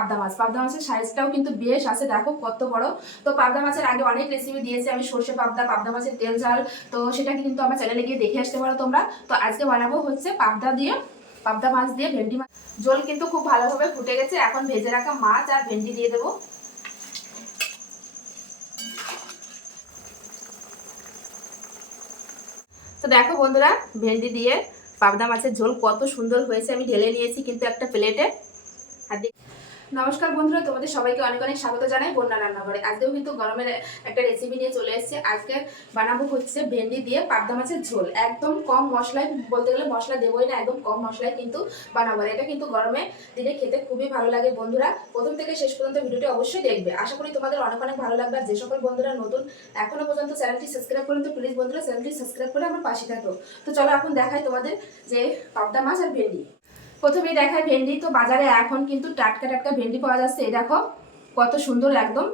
পাবদা মাছ। পাবদা মাছের সাইজটাও কিন্তু বেশ আছে, দেখো কত বড়। তো পাবদা মাছের আগে অনেক রেসিপি দিয়েছি আমি, সর্ষে পাবদা পাবদা মাছের তেল ঝাল। তো সেটাকে কিন্তু আমার চ্যানেলে গিয়ে দেখে আসতে পারো তোমরা। তো আজকে বানাবো হচ্ছে পাবদা দিয়ে, পাবদা মাছ দিয়ে ভেন্ডি মাছ। জল কিন্তু খুব ভালোভাবে ফুটে গেছে, এখন ভেজে রাখা মাছ আর ভেন্ডি দিয়ে দেবো। তো দেখো বন্ধুরা, ভেন্ডি দিয়ে পাবদা মাছের ঝোল কত সুন্দর হয়েছে। আমি ঢেলে নিয়েছি কিন্তু একটা প্লেটে আর নমস্কার বন্ধুরা, তোমাদের সবাইকে অনেক অনেক স্বাগত জানাই বন্যা রান্নাঘরে। আজকেও কিন্তু গরমের একটা রেসিপি নিয়ে চলে এসেছি। আজকে বানাবো হচ্ছে ভেন্ডি দিয়ে পাবদা মাছের ঝোল। একদম কম মশলায়, বলতে গেলে মশলা দেবোই না, একদম কম মশলায় কিন্তু বানাবো। এটা কিন্তু গরমে দিনে খেতে খুবই ভালো লাগে বন্ধুরা। প্রথম থেকে শেষ পর্যন্ত ভিডিওটি অবশ্যই দেখবে। আশা করি তোমাদের অনেক অনেক ভালো লাগবে। আর যে সকল বন্ধুরা নতুন, এখনও পর্যন্ত চ্যানেলটি সাবস্ক্রাইব করুন, তো প্লিজ বন্ধুরা চ্যানেলটি সাবস্ক্রাইব করে আমার পাশে থাকো। তো চলো এখন দেখাই তোমাদের যে পাবদা মাছ আর ভেন্ডি। প্রথমেই দেখায় ভেন্ডি, তো বাজারে এখন কিন্তু টাটকা টাটকা ভেন্ডি পাওয়া যাচ্ছে। এই দেখো, কত সুন্দর একদম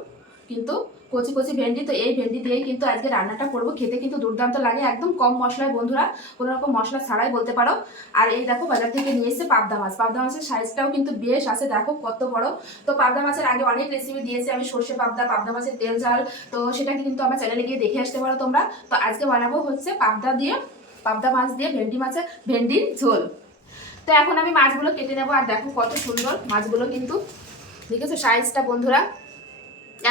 কিন্তু কচি কচি ভেন্ডি, তো এই ভেন্ডি দিয়েই কিন্তু আজকে রান্নাটা করব। খেতে কিন্তু দুর্দান্ত লাগে, একদম কম মশলায় বন্ধুরা, কোনো রকম মশলা ছাড়াই বলতে পারো। আর এই দেখো, বাজার থেকে নিয়ে এসেছে পাবদা মাছ। পাবদা মাছের সাইজটাও কিন্তু বেশ আছে, দেখো কত বড়। তো পাবদা মাছের আগে অনেক রেসিপি দিয়েছি আমি, সর্ষে পাবদা পাবদা মাছের তেল ঝাল, তো সেটাকে কিন্তু আমার চ্যানেলে গিয়ে দেখে আসতে পারো তোমরা। তো আজকে বানাবো হচ্ছে পাবদা দিয়ে, পাবদা মাছ দিয়ে ভেন্ডি মাছের ভেন্ডির ঝোল। তো এখন আমি মাছগুলো কেটে নেব, আর দেখো কত সুন্দর মাছগুলো কিন্তু। দেখেছ সাইজটা বন্ধুরা?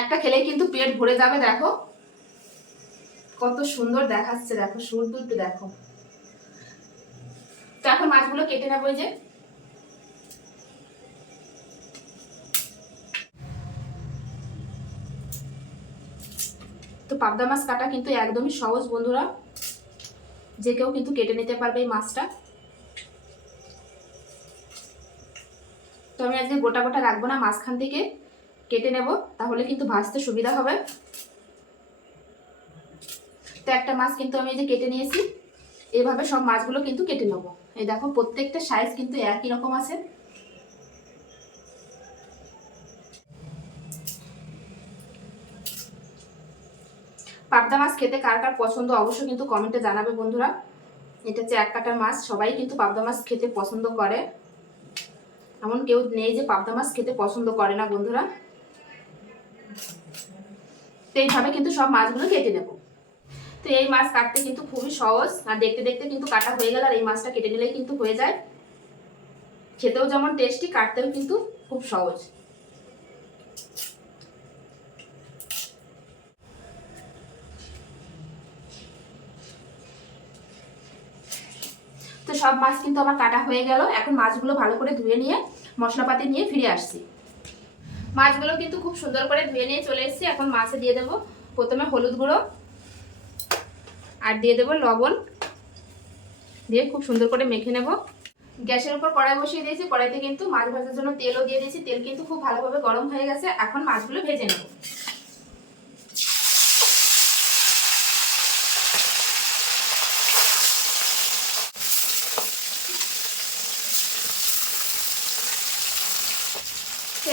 একটা খেলেই কিন্তু পেট ভরে যাবে, দেখো। কত সুন্দর দেখাচ্ছে, দেখো সুর দুধ দেখো। তো এখন মাছগুলো কেটে নেব যে। তো পাবদা মাছ কাটা কিন্তু একদমই সহজ বন্ধুরা। যে কেউ কিন্তু কেটে নিতে পারবে এই মাছটা। তো আমি আজকে গোটা গোটা রাখব না, মাঝখান থেকে কেটে নেব, তাহলে কিন্তু ভাজতে সুবিধা হবে। তো একটা মাছ কিন্তু আমি এই যে কেটে নিয়েছি, এভাবে সব মাছগুলো কিন্তু কেটে নেব। এই দেখো, প্রত্যেকটা সাইজ কিন্তু একই রকম আছে। পাবদা মাছ খেতে কার কার পছন্দ অবশ্যই কিন্তু কমেন্টে জানাবে বন্ধুরা। এটা হচ্ছে এক কাটার মাছ, সবাই কিন্তু পাবদা মাছ খেতে পছন্দ করে। এমন কেউ নেই যে পাবদা মাছ খেতে পছন্দ করে না, বন্ধুরা। তো এইভাবে কিন্তু সব মাছগুলো কেটে নেব। তো এই মাছ কাটতে কিন্তু খুবই সহজ, আর দেখতে দেখতে কিন্তু কাটা হয়ে গেল, আর এই মাছটা কেটে নিলেই কিন্তু হয়ে যায়। খেতেও যেমন টেস্টি কাটতেও কিন্তু খুব সহজ। সব মাছ কিন্তু আমার কাটা হয়ে গেল। এখন মাছগুলো ভালো করে ধুয়ে নিয়ে, মশলাপাতি নিয়ে ফিরে আসছি। মাছগুলো কিন্তু খুব সুন্দর করে ধুয়ে নিয়ে চলে এসেছি। এখন মাছে দিয়ে দেবো প্রথমে হলুদ গুঁড়ো আর দিয়ে দেবো লবণ। দিয়ে খুব সুন্দর করে মেখে নেব। গ্যাসের উপর কড়াই বসিয়ে দিয়েছি। কড়াইতে কিন্তু মাছ ভাজার জন্য তেলও দিয়ে দিয়েছি। তেল কিন্তু খুব ভালোভাবে গরম হয়ে গেছে। এখন মাছগুলো ভেজে নেব।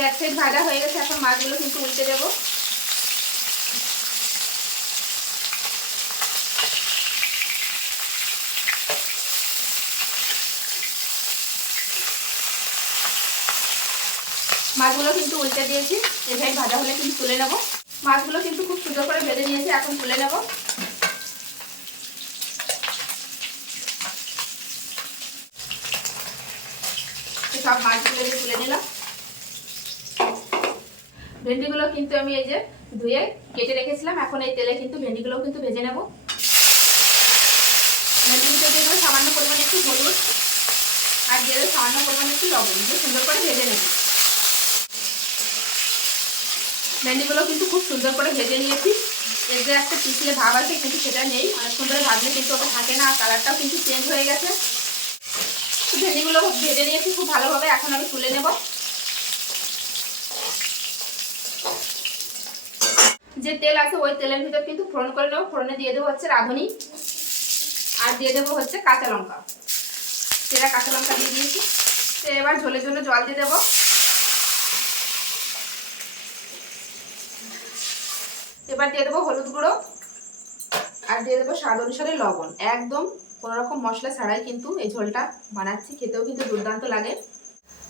এক সাইড ভাজা হয়ে গেছে, এখন মাছগুলো কিন্তু উল্টে দেবো। মাছগুলো কিন্তু উল্টে দিয়েছি এভাবে ভাজা হলে কিন্তু তুলে নেব। মাছগুলো কিন্তু খুব সুন্দর করে ভেজে নিয়েছি, এখন তুলে নেব। সব মাছগুলো তুলে নিলাম। ভেন্ডিগুলো কিন্তু আমি এই যে ধুয়ে কেটে রেখেছিলাম। এখন এই তেলে কিন্তু ভেন্ডিগুলো কিন্তু ভেজে নেব। ভেন্ডিগুলো সামান্য পরিমাণে একটু হলুদ আর দিয়ে সামান্য পরিমাণে একটু লবণ। দিয়ে সুন্দর করে ভেজে নেব। ভেন্ডিগুলো কিন্তু খুব সুন্দর করে ভেজে নিয়েছি। এর যে একটা পিছলে ভাব আছে, কিন্তু সেটা নেই। অনেক সুন্দর ভাজলে কিন্তু ওটা থাকে না কালারটাও কিন্তু চেঞ্জ হয়ে গেছে। ভেন্ডিগুলো ভেজে নিয়েছি খুব ভালোভাবে। এখন আমি তুলে নেব। যে তেল আছে ওই তেলের ভিতর কিন্তু ফোড়ন করে নেব। ফোড়নে দিয়ে দেবো হচ্ছে রাঁধুনি। আর দিয়ে দেবো হচ্ছে কাঁচা লঙ্কা। সেটা কাঁচা লঙ্কা দিয়ে দিয়েছি। তো এবার ঝোলের জন্য জল দিয়ে দেবো। এবার দিয়ে দেবো হলুদ গুঁড়ো। আর দিয়ে দেবো স্বাদ অনুসারে লবণ। একদম কোনো রকম মশলা ছাড়াই কিন্তু এই ঝোলটা বানাচ্ছি। খেতেও কিন্তু দুর্দান্ত লাগে।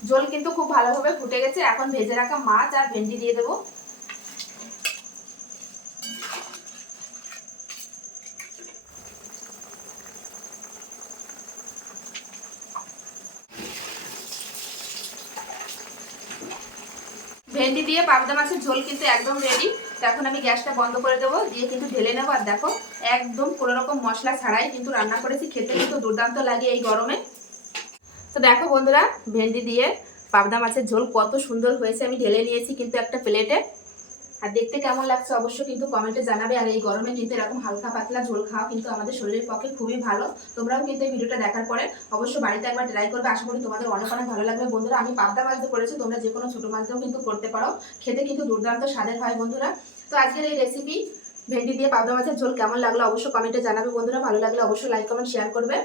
ঝোল কিন্তু খুব ভালোভাবে ফুটে গেছে। এখন ভেজে রাখা মাছ আর ভেন্ডি দিয়ে দেবো। ভেন্ডি দিয়ে পাবদা মাছের ঝোল কিন্তু একদম রেডি তো এখন আমি গ্যাসটা বন্ধ করে দেবো, দিয়ে কিন্তু ঢেলে নেব। আর দেখো, একদম কোনো রকম মশলা ছাড়াই কিন্তু রান্না করেছি। খেতে কিন্তু দুর্দান্ত লাগে এই গরমে। তো দেখো বন্ধুরা, ভেন্ডি দিয়ে পাবদা মাছের ঝোল কত সুন্দর হয়েছে। আমি ঢেলে নিয়েছি কিন্তু একটা প্লেটে। আর দেখতে কেমন লাগছে অবশ্যই কিন্তু কমেন্টে জানাবে। আর এই গরমে কিন্তু এরকম হালকা পাতলা ঝোল খাওয়া কিন্তু আমাদের শরীরের পক্ষে খুবই ভালো। তোমরাও কিন্তু এই ভিডিওটা দেখার পরে অবশ্যই বাড়িতে একবার ট্রাই করবে। আশা করি তোমাদের অনেক অনেক ভালো লাগবে। বন্ধুরা, আমি পাবদা মাছ করেছি। তোমরা যে কোনো ছোটো মাছ কিন্তু করতে পারো। খেতে কিন্তু দুর্দান্ত স্বাদের হয় বন্ধুরা। তো আজকের এই রেসিপি ভেন্ডি দিয়ে পাবদা মাছের ঝোল কেমন লাগল অবশ্যই কমেন্টে জানাবে। বন্ধুরা, ভালো লাগলে অবশ্যই লাইক কমেন্ট শেয়ার করবে।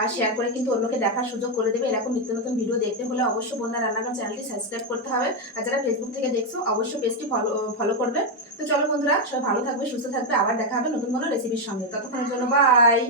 আর শেয়ার করে কিন্তু অন্যকে দেখার সুযোগ করে দেবে। এরকম নিত্য নতুন ভিডিও দেখতে হলে অবশ্যই বন্ধা রান্নাঘর চ্যানেলটি সাবস্ক্রাইব করতে হবে। আর যারা ফেসবুক থেকে দেখছ, অবশ্যই পেজটি ফলো ফলো করবে। তো চলো বন্ধুরা, সবাই ভালো থাকবে, সুস্থ থাকবে। আবার দেখা হবে নতুন কোনো রেসিপির সঙ্গে। ততক্ষণের জন্য বাই